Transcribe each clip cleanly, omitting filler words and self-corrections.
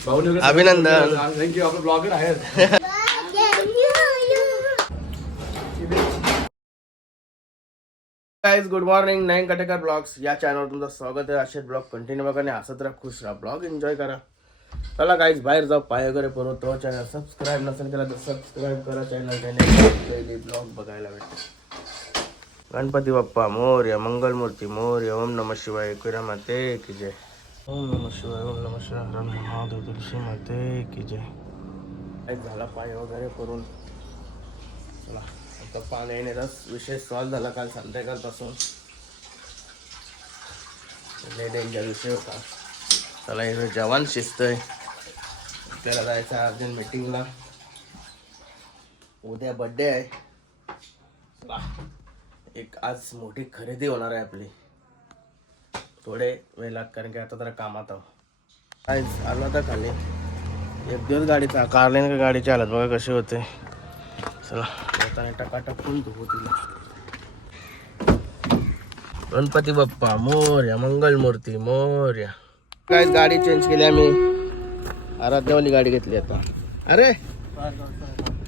अभिनंदन. थँक्यू. आपलं ब्लॉगर आहे. Guys good morning. Nine Katekar blogs या चॅनलवर तुमचं स्वागत आहे. असेच ब्लॉग कंटिन्यू बघा आणि हसत राहा, खुश राहा, ब्लॉग एन्जॉय करा. चला गाईज बाहेर जाऊ, पाय वगैरे करू. तो चॅनल सबस्क्राईब नसेल केला तर सबस्क्राईब करा चॅनल. त्याने ब्लॉग बघायला भेटते. गणपती बाप्पा मोरया, मंगलमूर्ती मोरया, ओम नमः शिवाय, एकविरा माते की जय. ओम नमः शिवाय, ओम नमः शिवाय, हर महादेव, तुलसी माते की जय. झाला पाय वगैरे करून. चला आता पाण्याने रस विषय सॉल्व झाला काल संध्याकाळपासून. डेंजर विषय होता. चला इथे जवान शिस्त आहे. त्याला जायचं आहे अर्जंट मीटिंगला. उद्या बर्थडे आहे. चला एक आज मोठी खरेदी होणार आहे आपली. थोडे वेळ लागत कारण की आता जरा कामात आहो. आज आलो आता खाली. एक दिवस गाडीचा कारलेन का गाडीची हालत बघा कशी होते. चला आता टकाटक फुल धुवू तिला. गणपती बाप्पा मोरया, मंगलमूर्ती मोरया. काय गाडी चेंज केली आम्ही. आराध्यवाली गाडी घेतली आता. अरे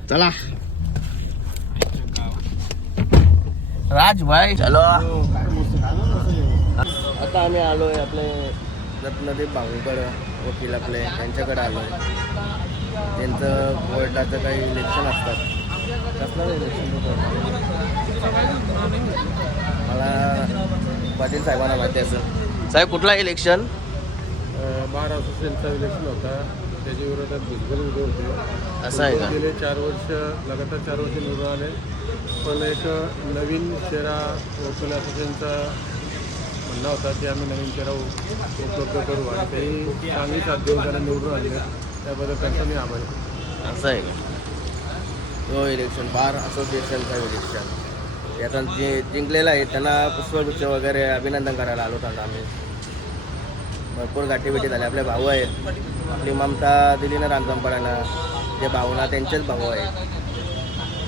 चला राज भाई चलो. आता आम्ही आलोय आपले रत्नदीप भाऊकडे, वकील आपले त्यांच्याकडे आलोय. त्यांचं कोर्टाचं काही इलेक्शन असतात. कसलं इलेक्शन मला पाटील साहेबांना माहिती असेल. साहेब कुठला इलेक्शन? बार असोसिएशनचा इलेक्शन होता. त्याच्या विरोधात भुजबळ उभे होते. असं आहे का? गेले 4 वर्ष लगातार 4 वर्ष निवडून आले. पण एक नवीन चेहरा वकील असोसिएशनचा म्हणणं होता की आम्ही नवीन चेहरा उपलब्ध करू आणि काही चांगली साथ देऊन त्यांना निवडून आणले. त्याबद्दल त्यांचा मी आभारी. असं आहे का? तो इलेक्शन बार असोसिएशनचा इलेक्शन. याचा जे जिंकलेला आहे त्यांना पुष्पगुच्छ वगैरे अभिनंदन करायला आलो होता आम्ही. भरपूर गाठीभेटी झाल्या. आपले भाऊ आहेत. आपली ममता दिली ना रांजणपाड्याला, जे भाऊना त्यांचेच भाऊ आहेत.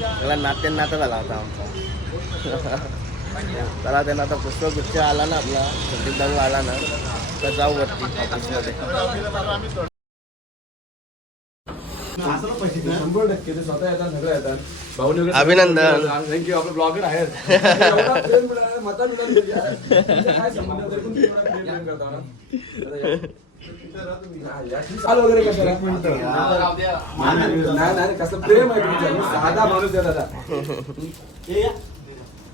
त्याला नाता झाला होता आमचा. त्याला त्यांना आता पुष्पगुच्छ आला ना आपला संदीप दारू आला ना तर जाऊ वरती ऑफिसमध्ये. 100% ते स्वतः येतात, सगळं येतात. भाऊनी अभिनंदन. थँक्यू. आपलं ब्लॉगर आहे. मता काय संबंध तरी पण एवढा प्रेम करता ना. वगैरे कशाला नाही कसं प्रेम आहे तुमचं. साधा माणूस आहे दादा.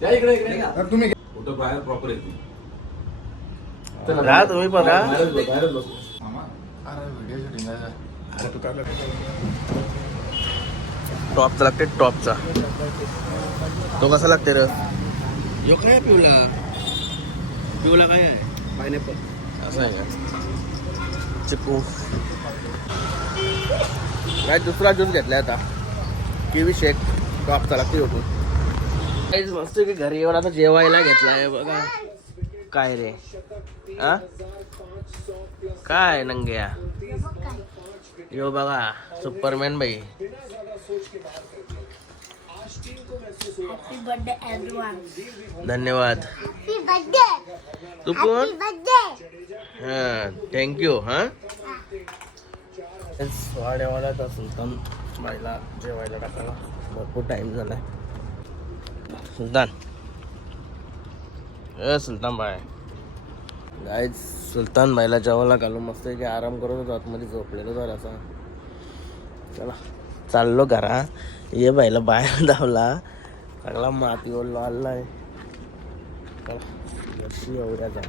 या इकडे इकडे तुम्ही कुठं बाहेर प्रॉपर येतो. राहा तुम्ही पण राहा. बाहेरच बसलो. टॉपचा लागते टॉपचा. तो कसा लागते रे? यो काय आहे पिवला? पिवला काय आहे? पायनॅपल. असं आहे का? चिकू. काय दुसरा ज्यूस घेतलाय आता. किवी शेक टॉपचा लागते होतो. काहीच मस्त की घरी येऊन आता जेवायला घेतलाय बघा. काय रे आ काय नंग्या यो बघा सुपरमॅन बाई. Happy birthday everyone. धन्यवाद. Happy birthday. तू कोण? Happy birthday. हां थँक्यू. हां वाड्यावाला तर सुलतान बाईला जेवायला टाकायला भरपूर टाईम झालाय. सुलतान सुलतान बाय गाईज सुलतान बाईला जेवायला घालू मस्त की आराम करत होतो आतमध्ये झोपलेलो जरासा. चला चाललो घरा. ये बाईला बाहेर धावला सगळा मातीवर लावलाय. चला एवढ्या जा.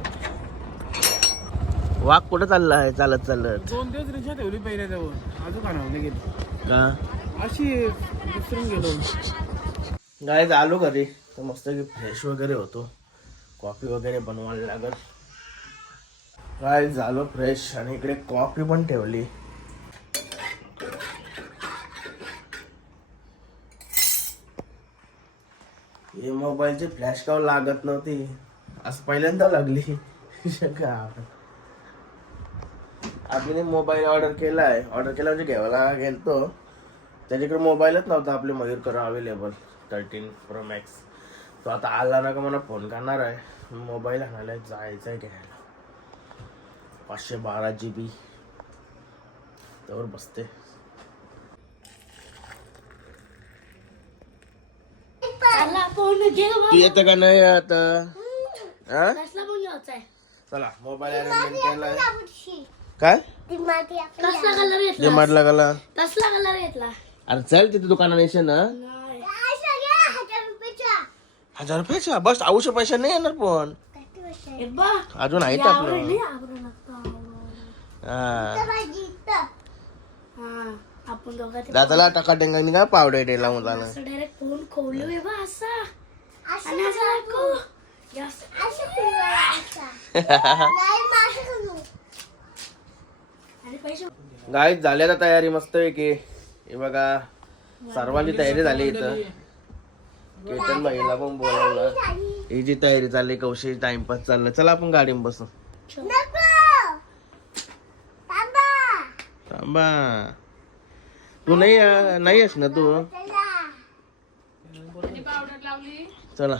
वाघ कुठं चाललाय चालत चालत? 2 दिवस रिक्षा ठेवली पहिले जवळ. अजून खाणार गेली का अशी विसरून गेलो. गाईज आलो घरी तर मस्त की फ्रेश वगैरे होतो. कॉफी वगैरे बनवायला लागल. गाईज झालो फ्रेश आणि इकडे कॉफी पण ठेवली. हे मोबाईलची फ्लॅश का लागत नव्हती. आज पहिल्यांदा लागली. आपण मोबाईल ऑर्डर केलाय. ऑर्डर केला म्हणजे घ्यायला गेलतो त्याच्याकडे मोबाईलच नव्हता आपले मयूरकडे अवेलेबल 13 Pro Max. तो आता आला ना का मला फोन करणार आहे. मोबाईल आणायला जायचं आहे घ्यायला. 512 GB त्यावर बसते. तू येतं का नाही आता? हा? चला मोबाईल अरेंजमेंट केलाय. काय कसला कलर घेतला? डिमार्टला गेला? कसला कलर घेतला? अरे चल तिथे दुकानात येशील ना. 1000 रुपयाचा बस. औषध पैसा नाही येणार पण अजून आहेत आपलं. आपण दोघांचे दाताला टाका टेंगाने काय पावडे डे लावून झालं. डायरेक्ट फोन खोलू बा असा आणि असं दाखव. आणि पैसे गाईत झाली आता तयारी मस्त आहे की. हे बघा सर्वांची तयारी झाली इथं. केतन बाईला पण बोलावलं. ही जी तयारी चालली कौशी टाइमपास चाललं. चला आपण गाडीत बसू. थांबा तू नाही आहेस ना तू. चला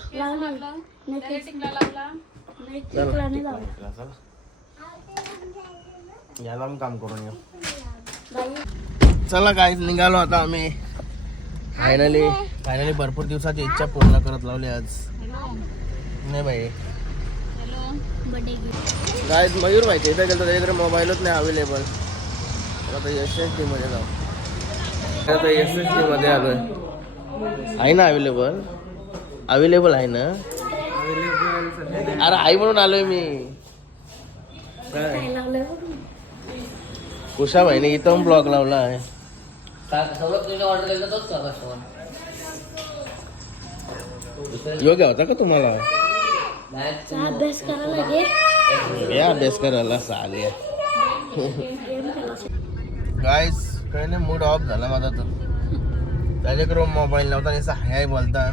याला पण काम करून येऊ. चला काय निघालो आता आम्ही. फायनली भरपूर दिवसाची इच्छा पूर्ण करत लावली आज. नाही बाई काय मयूर भाई इथं गेलो त्याच्याकडे मोबाईलच नाही अवेलेबल. आता SSD मध्ये जाऊ. आता SSD मध्ये आलोय. आहे ना अवेलेबल आहे ना. अरे आई म्हणून आलोय मी. कुशा भाईने इथं ब्लॉग लावला आहे. योग्य होता का तुम्हाला? अभ्यास करायला लागे. या अभ्यास करायला चालेल. गाईस काही नाही मूड ऑफ झाला माझा तर. त्याच्याकडे मोबाईल नव्हता आणि हाय बोलतात.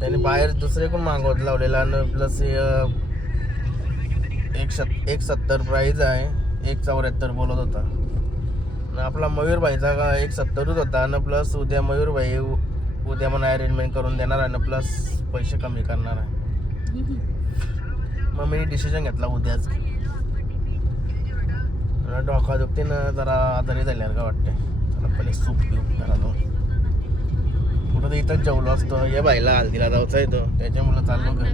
त्याने बाहेर दुसरे कोण मागवत लावलेला आणि प्लस 170 प्राईज आहे. 174 बोलत होता. आणि आपला मयूर भाईचा का 170च होता आणि प्लस उद्या मयूर भाई उद्या मला अरेंजमेंट करून देणार आहे आणि प्लस पैसे कमी करणार आहे. मग मी डिसिजन घेतला उद्याच. डोका दुखते ना जरा आजारी झाल्यावर का वाटते. चला पहिले सूप पिऊ घरातून. कुठं तर इथंच जेवलो असतो. या बाईला हल्दीला जायचं येतो त्याच्यामुळे चाललो घरी.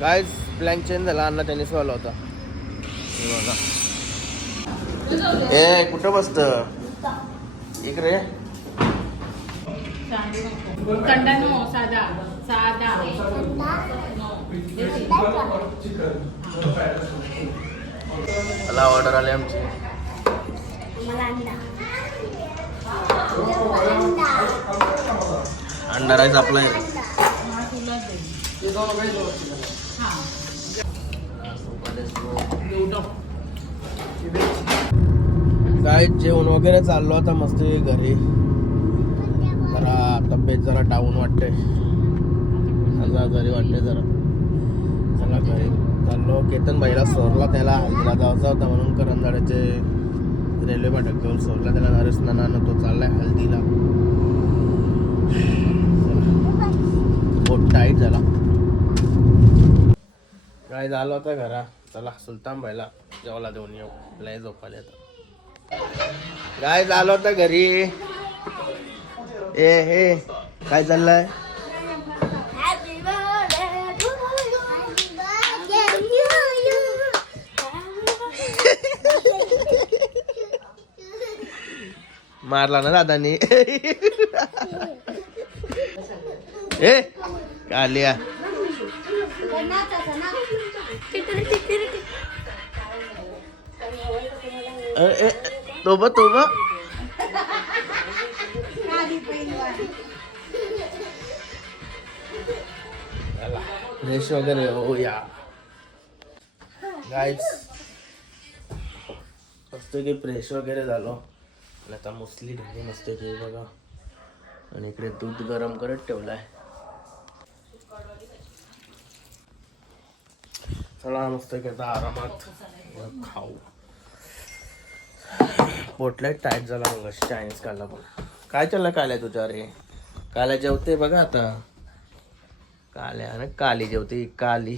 गाईज प्लॅन चेंज झाला. अण्णा टेनिस वाला होता. हे बघा. ए कुठं बसत इकडे. मला ऑर्डर आली आमची. अंडा राईस आपला आहे. काय जेवण वगैरे चाललो आता मस्त घरी. जरा तब्येत जरा डाऊन वाटते. आजारी वाटते जरा. चला घरी चाललो. केतन भाईला सोरला त्याला हल्दीला जायचा होता म्हणून करंजाड्याचे रेल्वे फाटक जवळ सोरला त्याला नरेश नाना. तो चाललाय हल्दीला. पोट टाईट झाला. काय झालं होतं घरा. चला सुलतान भाईला जेवायला देऊन येऊ. लय झोपाले आता. काय झालं होतं घरी. ए हे काय चाललंय. मारला ना दादानी. ए कालिया तोबा फ्रेश वगैरे हो या. गाईज मस्त की फ्रेश वगैरे झालो. आणि आता मुसली घरी मस्त की बघा. आणि इकडे दूध गरम करत ठेवलाय. चला मस्त की आता आरामात खाऊ. पोटला टाईट झाला मग चायनीज खाल्ला. पण काय चाललं काल्या तुझ्या. रे काल्या जेवते बघा आता. काल्या ना काली जेवते. काली